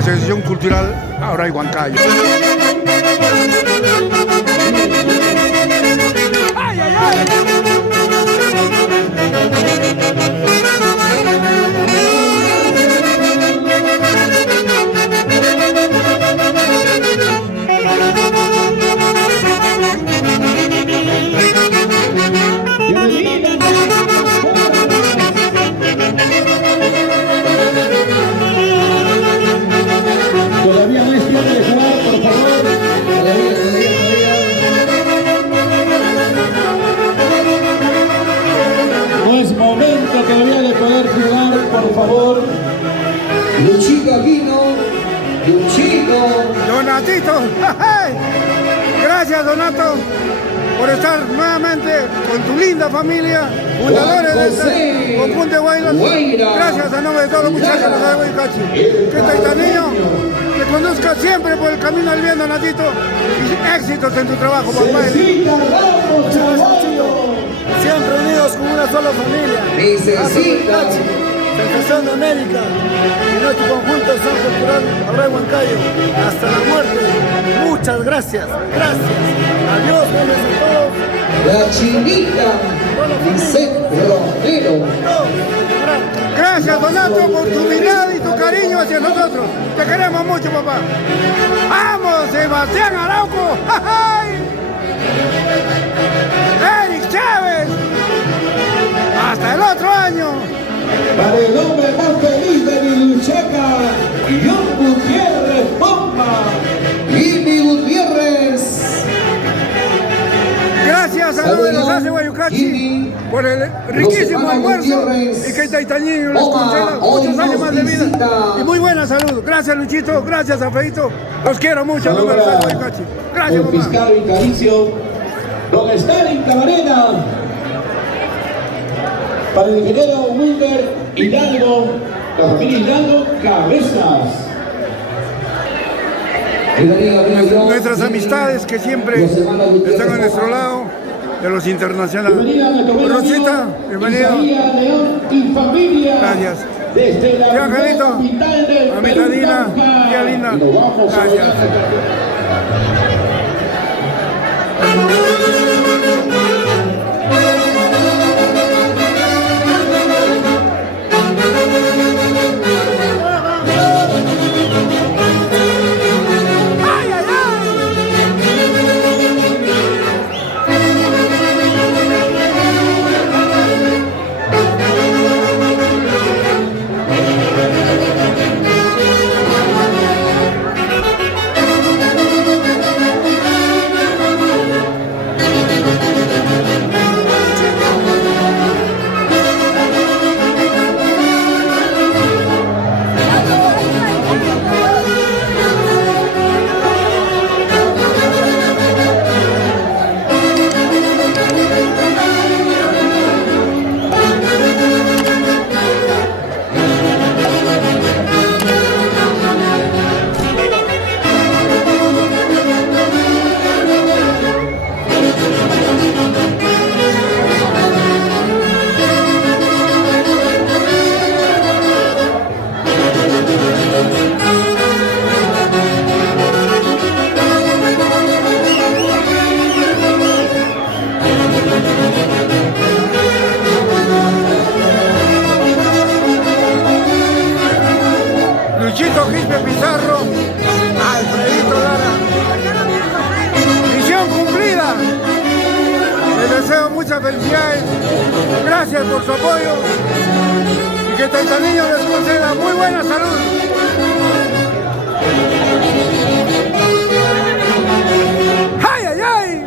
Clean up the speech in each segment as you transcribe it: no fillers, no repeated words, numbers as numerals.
Asociación Cultural Auray Huancayo. ¡Ay, ay, ay! Todavía no es tiempo de jugar, por favor. No es momento todavía de poder jugar, por favor. Luchito Aquino, Luchito. Donatito, gracias Donato por estar nuevamente con tu linda familia, fundadores de este conjunto de Guaylas. Gracias a nombre de todos los muchachos de Guaycachi. Que este niño te conduzca siempre por el camino del bien, Donatito, y éxitos en tu trabajo, papá. Siempre unidos como una sola familia. Necesita. Sensación de América y nuestro conjunto San Cultural Auray Huancayo. Hasta la muerte. Muchas gracias. Gracias. Adiós, buenos a todos. La Chinita, Vicente Romero. Gracias, Donato, por tu mirada y tu cariño hacia nosotros. Te queremos mucho, papá. ¡Vamos, Sebastián Araujo! ¡Eric Chávez! ¡Hasta el otro año! Para el hombre más feliz de Viluchaca, John Gutiérrez Bomba. Jimmy Gutiérrez. Gracias a los de los Hace Guayucachi por el riquísimo almuerzo y que Taitañín les conceda muchos años más de vida y muy buena salud. Gracias, Luchito, gracias a Feito. Los quiero mucho a los de los Hace Guayucachi. Gracias, El papá. fiscal vitalicio, don Stalin Camarena. Para el ingeniero Wilder Hidalgo, la familia Hidalgo Cabezas. Nuestras amistades que siempre están a nuestro lado, de los internacionales. Rosita, bienvenido. León y familia. Gracias. Desde la Tía Angelito, capital del mamita Perú, Dina, Blanca. tía linda. Y nos vamos a Gracias. Luchito Quispe Pizarro, Alfredito Lara. Misión cumplida. Les deseo muchas felicidades. Gracias por su apoyo. Y que Taitaniño les conceda muy buena salud. ¡Ay, ay, ay!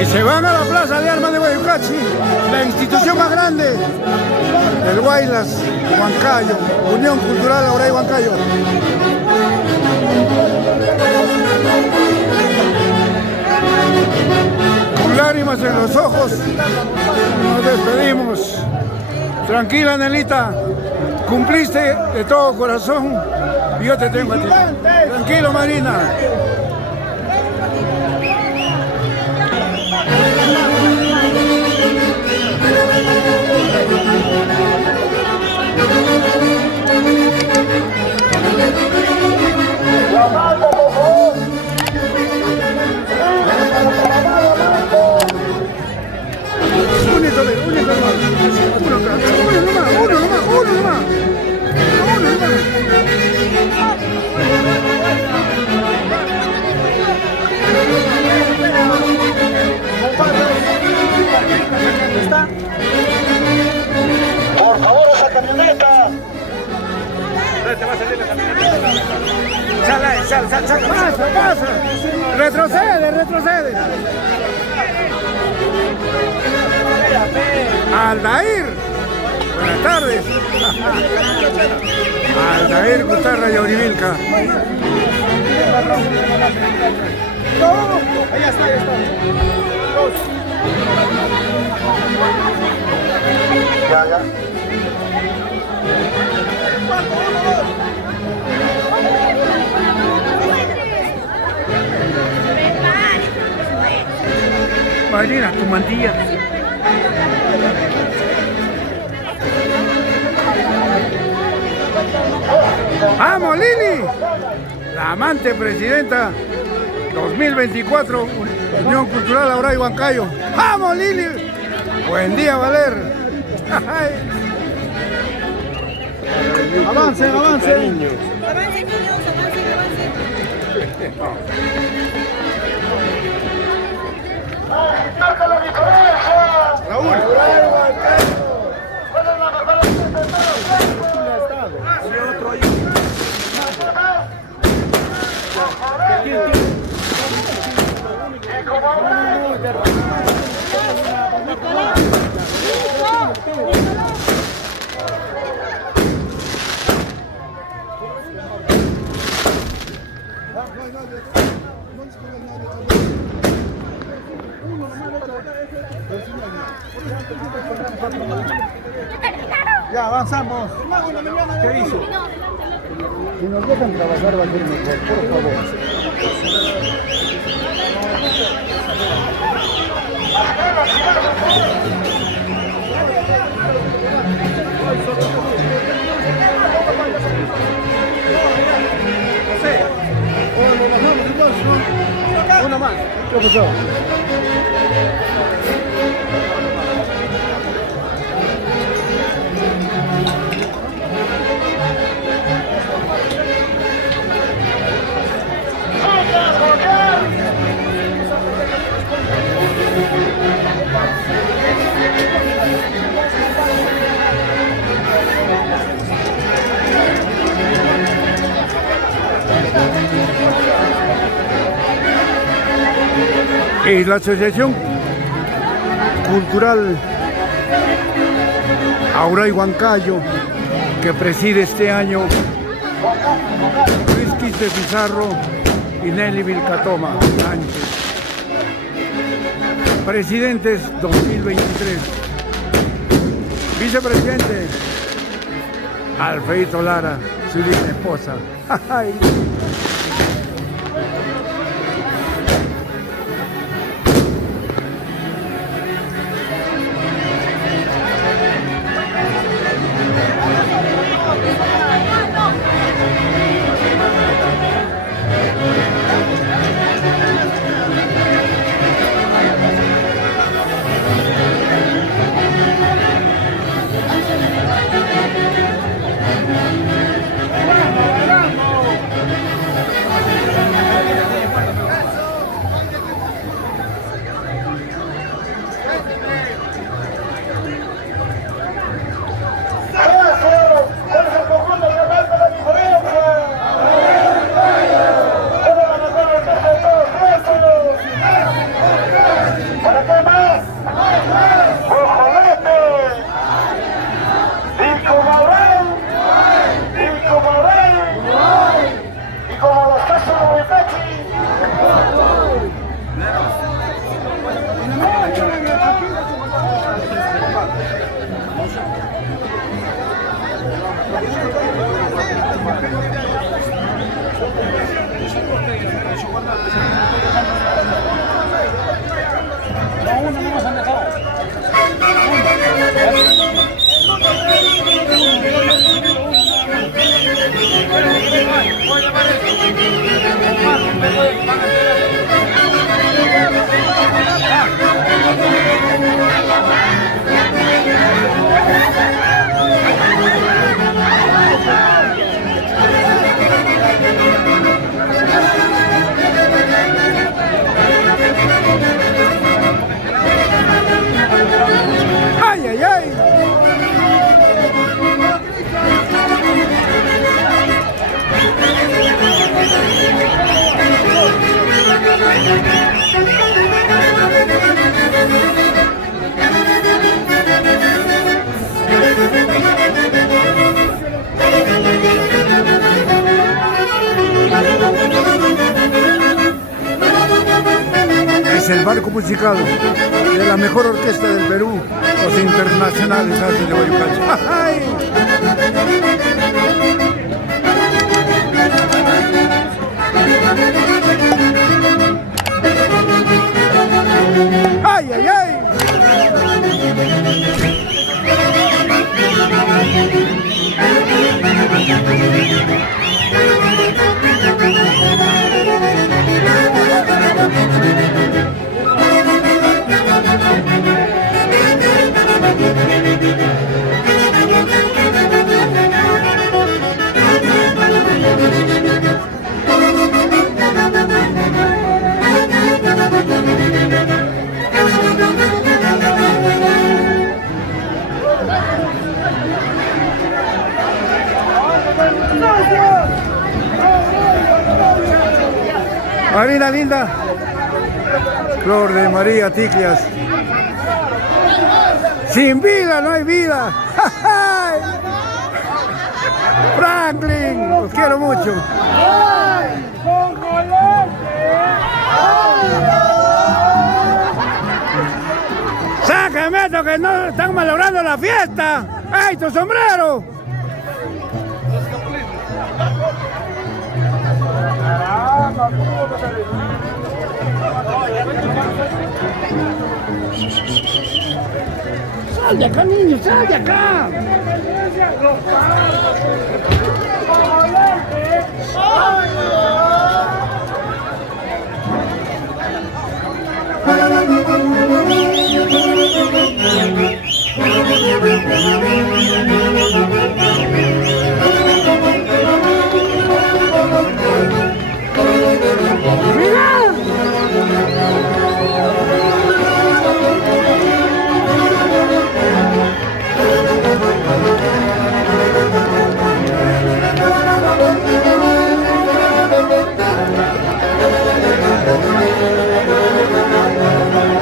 Y se van a la Plaza de Armas de Guayucachi, la institución más grande del Guaylas, Huancayo, Unión Cultural Auray Huancayo. Con lágrimas en los ojos, nos despedimos. Tranquila, Nelita, cumpliste de todo corazón y yo te tengo a ti. Tranquilo, Marina. Pasa, pasa. Retrocede, retrocede. Aldair. Buenas tardes. Aldair Guitarra y Aurivilca. Allá está, allá está. Ya. Marina, tu mantilla. ¡Vamos, Lili! La amante presidenta 2024, Unión Cultural Aura y Huancayo. ¡Vamos, Lili! Buen día, Valer. Avancen, avancen. Avancen, niños, avancen, ¡Marca la diferencia! Raúl. Ya, avanzamos. ¿Qué hizo? Si nos dejan trabajar va a ser mejor, por favor. Uno más. ¿Qué pasó? Y la Asociación Cultural Aura y Huancayo, que preside este año Luis Quispe Pizarro y Nelly Vilcatoma Sánchez. Presidentes 2023. Vicepresidente Alfredito Lara, su linda esposa. Es el barco musical de la mejor orquesta del Perú, los internacionales de Guayucachi. ¡Ay, ay, ay! Marina linda, Flor de María Ticlias. Sin vida no hay vida. Franklin, los quiero mucho. ¡Sáquenme esto que no están malogrando la fiesta! ¡Ey, tu sombrero! ¡Sal de acá, niño! ¡Sal de acá!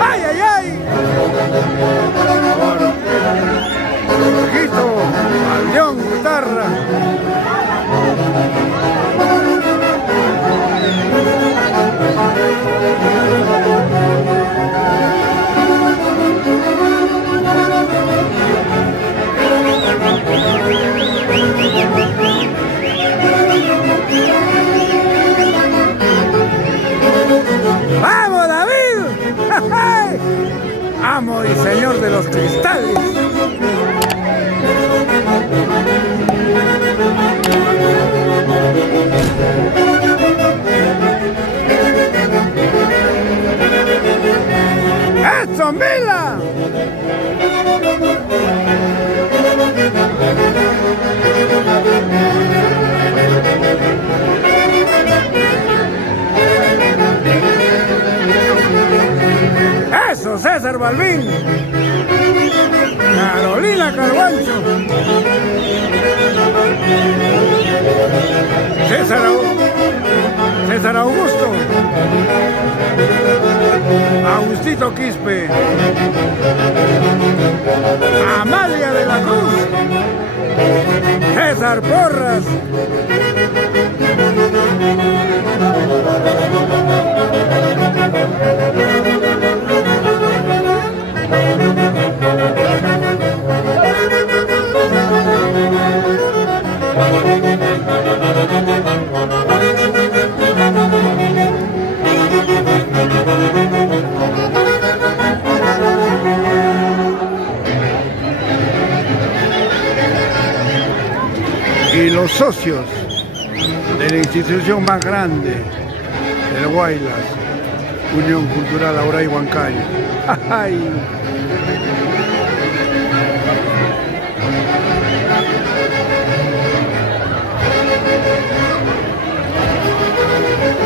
¡Ay, ay, ay! Jorgito, Aldeón, guitarra. ¡Vamos, David! ¡Amo y señor de los cristales! ¡Eso, Mila! ¡Eso, César Balbín! ¡Carolina Carguancho! César Augusto, Agustito Quispe, Amalia de la Cruz, César Porras, y los socios de la institución más grande del Guaylas, Unión Cultural Auray Huancayo. ¡Ay!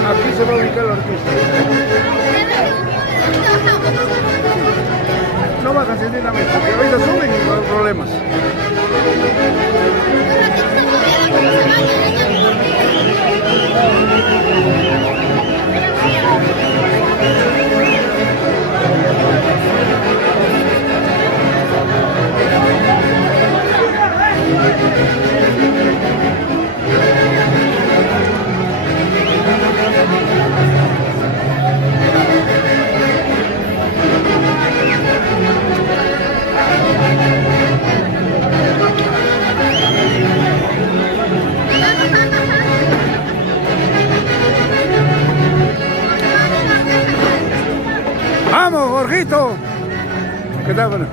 Aquí se va a ubicar la orquesta. No vas a encender la mesa, porque ahorita suben y no hay problemas. Jorgito. ¿Qué tal? Bueno.